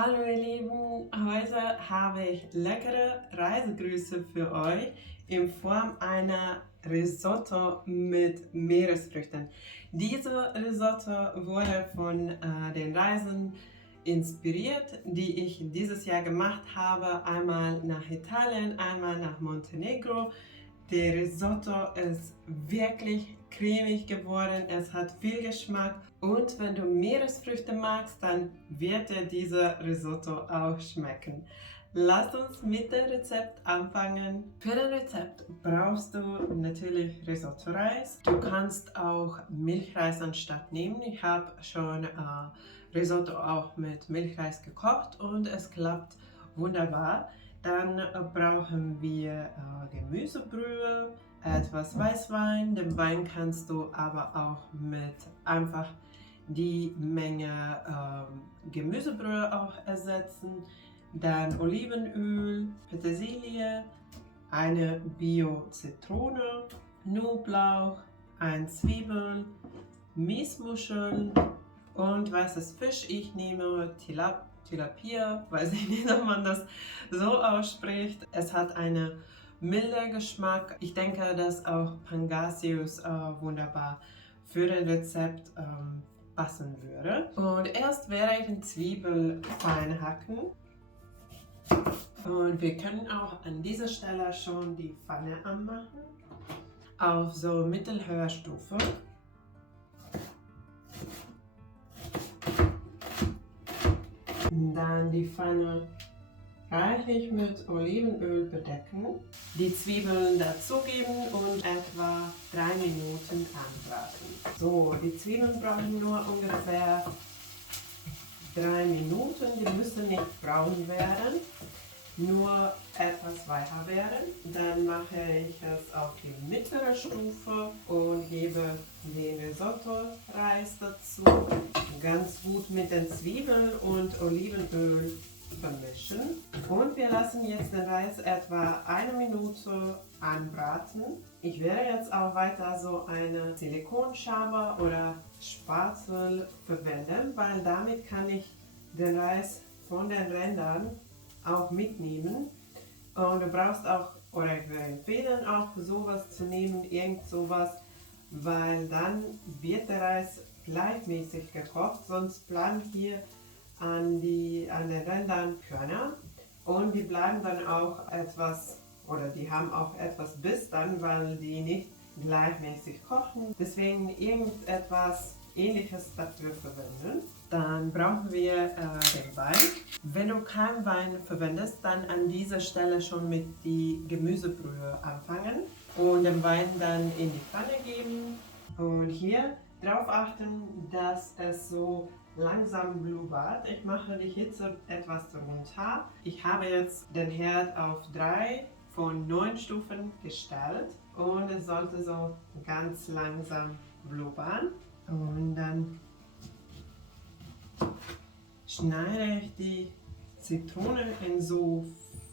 Hallo ihr Lieben, heute habe ich leckere Reisegrüße für euch in Form einer Risotto mit Meeresfrüchten. Diese Risotto wurde von den Reisen inspiriert, die ich dieses Jahr gemacht habe. Einmal nach Italien, einmal nach Montenegro. Der Risotto ist wirklich cremig geworden, es hat viel Geschmack und wenn du Meeresfrüchte magst, dann wird dir dieser Risotto auch schmecken. Lasst uns mit dem Rezept anfangen. Für das Rezept brauchst du natürlich Risotto-Reis. Du kannst auch Milchreis anstatt nehmen. Ich habe schon Risotto auch mit Milchreis gekocht und es klappt wunderbar. Dann brauchen wir Gemüsebrühe, etwas Weißwein. Den Wein kannst du aber auch mit einfach die Menge Gemüsebrühe auch ersetzen. Dann Olivenöl, Petersilie, eine Bio-Zitrone, Knoblauch, ein Zwiebel, Miesmuscheln und weißes Fisch. Ich nehme Tilapia, weiß ich nicht, ob man das so ausspricht. Es hat einen milden Geschmack. Ich denke, dass auch Pangasius wunderbar für das Rezept passen würde. Und erst werde ich die Zwiebel fein hacken. Und wir können auch an dieser Stelle schon die Pfanne anmachen. Auf so mittelhöher Stufe. Dann die Pfanne reichlich mit Olivenöl bedecken, die Zwiebeln dazugeben und etwa 3 Minuten anbraten. So, die Zwiebeln brauchen nur ungefähr 3 Minuten, die müssen nicht braun werden, nur etwas weicher werden. Dann mache ich es auf die mittlere Stufe und gebe den Risotto-Reis dazu. Ganz gut mit den Zwiebeln und Olivenöl vermischen. Und wir lassen jetzt den Reis etwa 1 Minute anbraten. Ich werde jetzt auch weiter so eine Silikonschaber oder Spatel verwenden, weil damit kann ich den Reis von den Rändern auch mitnehmen. Und du brauchst auch, oder ich würde empfehlen auch sowas zu nehmen, irgend sowas, weil dann wird der Reis gleichmäßig gekocht, sonst bleiben hier an den Rändern Körner und die bleiben dann auch etwas, oder die haben auch etwas Biss dann, weil die nicht gleichmäßig kochen. Deswegen irgendetwas Ähnliches dafür verwenden. Dann brauchen wir den Wein. Wenn du keinen Wein verwendest, dann an dieser Stelle schon mit die Gemüsebrühe anfangen und den Wein dann in die Pfanne geben. Und hier darauf achten, dass es so langsam blubbert. Ich mache die Hitze etwas runter. Ich habe jetzt den Herd auf 3 von 9 Stufen gestellt und es sollte so ganz langsam blubbern. Und dann schneide ich die Zitrone in so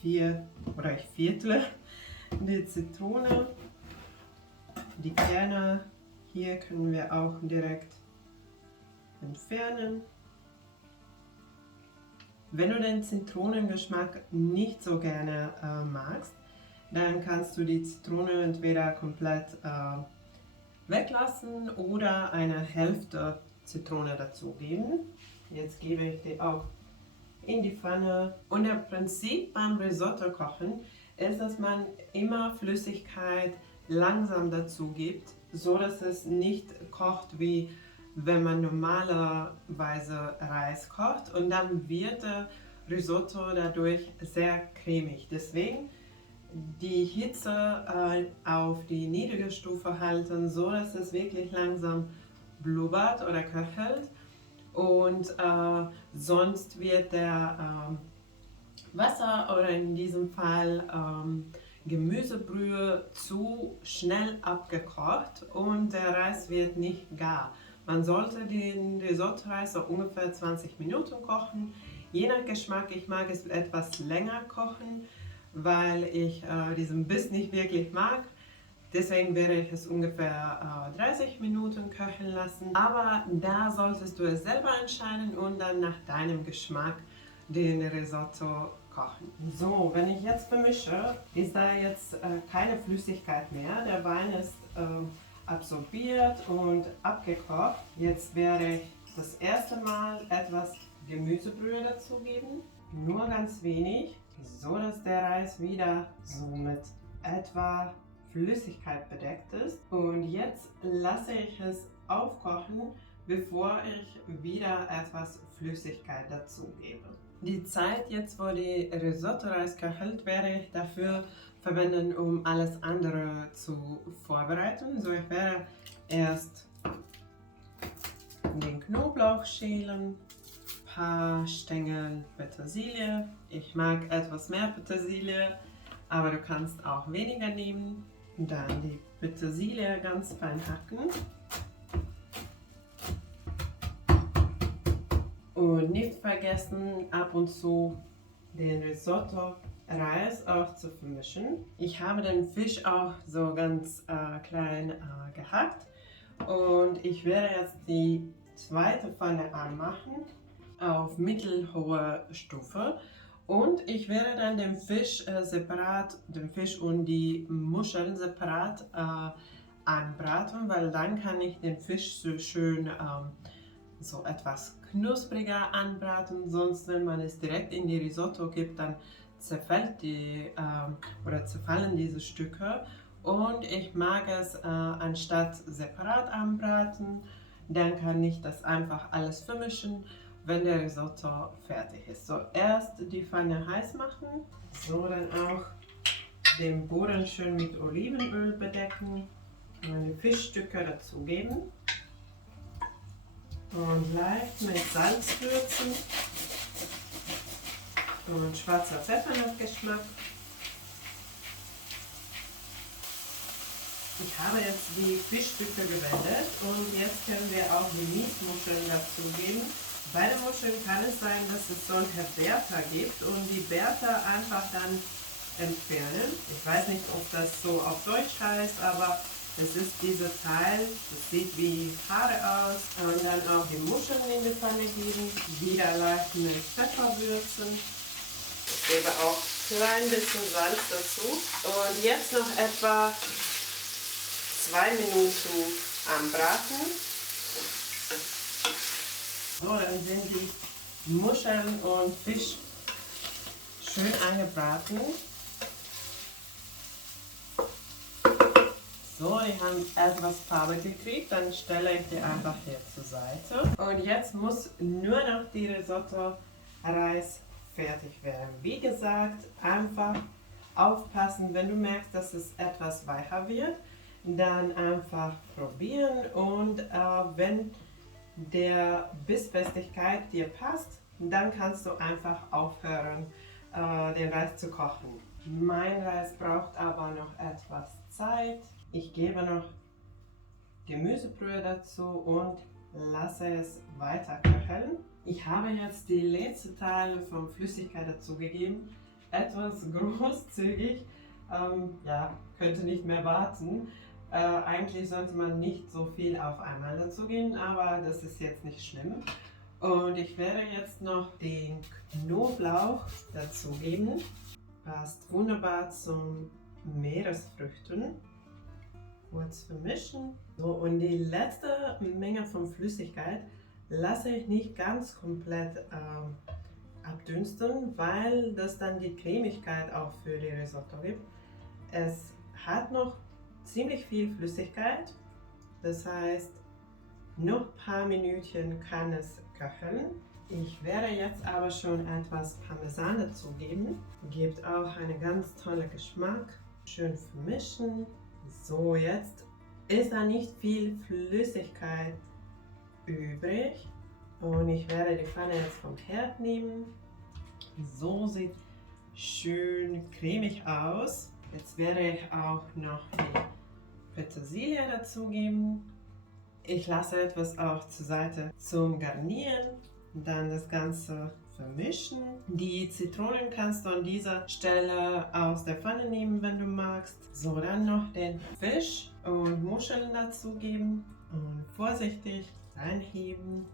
4 oder ich viertle die Zitrone. Die Kerne hier können wir auch direkt entfernen. Wenn du den Zitronengeschmack nicht so gerne magst, dann kannst du die Zitrone entweder komplett weglassen oder eine Hälfte Zitrone dazugeben. Jetzt gebe ich die auch in die Pfanne. Und das Prinzip beim Risotto kochen ist, dass man immer Flüssigkeit langsam dazu gibt, so dass es nicht kocht wie wenn man normalerweise Reis kocht, und dann wird der Risotto dadurch sehr cremig. Deswegen die Hitze auf die niedrige Stufe halten, so dass es wirklich langsam blubbert oder köchelt, und sonst wird der Wasser oder in diesem Fall Gemüsebrühe zu schnell abgekocht und der Reis wird nicht gar. Man sollte den Risotto-Reis so ungefähr 20 Minuten kochen. Je nach Geschmack, ich mag es etwas länger kochen, weil ich diesen Biss nicht wirklich mag. Deswegen werde ich es ungefähr 30 Minuten köcheln lassen. Aber da solltest du es selber entscheiden und dann nach deinem Geschmack den Risotto kochen. So, wenn ich jetzt vermische, ist da jetzt keine Flüssigkeit mehr. Der Wein ist absorbiert und abgekocht. Jetzt werde ich das erste Mal etwas Gemüsebrühe dazugeben. Nur ganz wenig, so dass der Reis wieder so mit etwa Flüssigkeit bedeckt ist. Und jetzt lasse ich es aufkochen, bevor ich wieder etwas Flüssigkeit dazugebe. Die Zeit jetzt, wo die Risotto-Reis köchelt, werde ich dafür verwenden, um alles andere zu vorbereiten. So, ich werde erst den Knoblauch schälen, ein paar Stängel Petersilie. Ich mag etwas mehr Petersilie, aber du kannst auch weniger nehmen. Dann die Petersilie ganz fein hacken. Und nicht vergessen, ab und zu den Risotto-Reis auch zu vermischen. Ich habe den Fisch auch so ganz klein gehackt und ich werde jetzt die zweite Pfanne anmachen auf mittelhohe Stufe und ich werde dann den Fisch und die Muscheln separat anbraten, weil dann kann ich den Fisch so schön so etwas knuspriger anbraten, sonst wenn man es direkt in die Risotto gibt, dann zerfallen diese Stücke und ich mag es anstatt separat anbraten, dann kann ich das einfach alles vermischen, wenn der Risotto fertig ist. So, erst die Pfanne heiß machen, so dann auch den Boden schön mit Olivenöl bedecken, meine Fischstücke dazugeben. Und leicht mit Salz würzen und schwarzer Pfeffer nach Geschmack. Ich habe jetzt die Fischstücke gewendet und jetzt können wir auch die Miesmuscheln dazugeben. Bei den Muscheln kann es sein, dass es solche Bärte gibt und die Bärte einfach dann entfernen. Ich weiß nicht, ob das so auf Deutsch heißt, aber es ist dieser Teil, das sieht wie Haare aus. Und dann auch die Muscheln in die Pfanne geben, wieder leicht mit Pfeffer würzen. Ich gebe auch ein klein bisschen Salz dazu. Und jetzt noch etwa 2 Minuten anbraten. So, dann sind die Muscheln und Fisch schön angebraten. So, die haben etwas Farbe gekriegt, dann stelle ich die einfach hier zur Seite. Und jetzt muss nur noch die Risotto-Reis fertig werden. Wie gesagt, einfach aufpassen, wenn du merkst, dass es etwas weicher wird, dann einfach probieren und wenn der Bissfestigkeit dir passt, dann kannst du einfach aufhören, den Reis zu kochen. Mein Reis braucht aber noch etwas Zeit. Ich gebe noch Gemüsebrühe dazu und lasse es weiter köcheln. Ich habe jetzt die letzte Teile von Flüssigkeit dazugegeben, etwas großzügig, könnte nicht mehr warten. Eigentlich sollte man nicht so viel auf einmal dazugeben, aber das ist jetzt nicht schlimm. Und ich werde jetzt noch den Knoblauch dazugeben, passt wunderbar zum Meeresfrüchten. Kurz vermischen. So, und die letzte Menge von Flüssigkeit lasse ich nicht ganz komplett abdünsten, weil das dann die Cremigkeit auch für die Risotto gibt. Es hat noch ziemlich viel Flüssigkeit, das heißt, noch ein paar Minütchen kann es köcheln. Ich werde jetzt aber schon etwas Parmesan dazugeben. Gibt auch einen ganz tollen Geschmack. Schön vermischen. So, jetzt ist da nicht viel Flüssigkeit übrig und ich werde die Pfanne jetzt vom Herd nehmen. So sieht schön cremig aus. Jetzt werde ich auch noch die Petersilie dazugeben. Ich lasse etwas auch zur Seite zum Garnieren. Dann das Ganze vermischen. Die Zitronen kannst du an dieser Stelle aus der Pfanne nehmen, wenn du magst. So, dann noch den Fisch und Muscheln dazugeben und vorsichtig reinheben.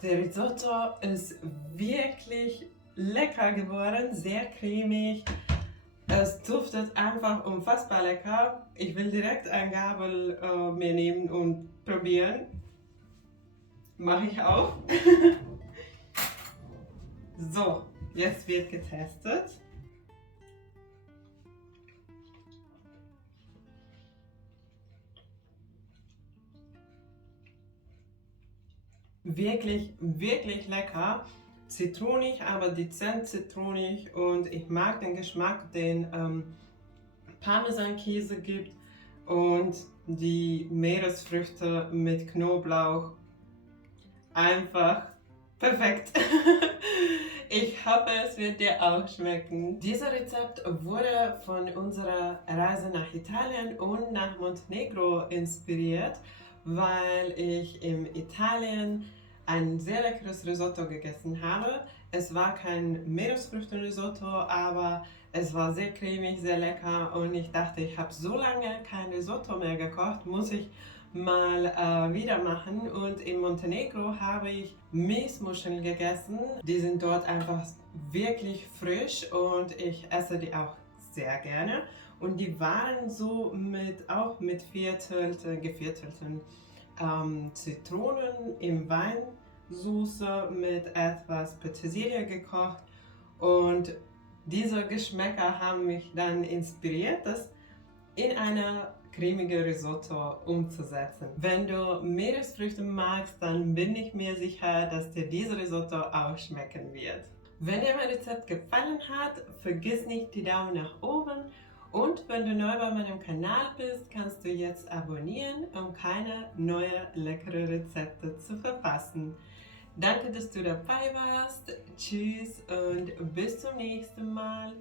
Der Risotto ist wirklich lecker geworden, sehr cremig. Es duftet einfach unfassbar lecker. Ich will direkt eine Gabel mir nehmen und probieren. Mache ich auch. So, jetzt wird getestet. Wirklich, wirklich lecker. Zitronig, aber dezent zitronig und ich mag den Geschmack, den Parmesankäse gibt und die Meeresfrüchte mit Knoblauch. Einfach perfekt. Ich hoffe, es wird dir auch schmecken. Dieses Rezept wurde von unserer Reise nach Italien und nach Montenegro inspiriert, weil ich in Italien ein sehr leckeres Risotto gegessen habe. Es war kein Meeresfrüchtenrisotto, aber es war sehr cremig, sehr lecker und ich dachte, ich habe so lange kein Risotto mehr gekocht, muss ich mal wieder machen. Und in Montenegro habe ich Meeresmuscheln gegessen. Die sind dort einfach wirklich frisch und ich esse die auch sehr gerne. Und die waren so auch mit geviertelten Zitronen im Weinsoße mit etwas Petersilie gekocht. Und diese Geschmäcker haben mich dann inspiriert, das in eine cremige Risotto umzusetzen. Wenn du Meeresfrüchte magst, dann bin ich mir sicher, dass dir dieses Risotto auch schmecken wird. Wenn dir mein Rezept gefallen hat, vergiss nicht die Daumen nach oben und wenn du neu bei meinem Kanal bist, kannst du jetzt abonnieren, um keine neuen leckeren Rezepte zu verpassen. Danke, dass du dabei warst. Tschüss und bis zum nächsten Mal.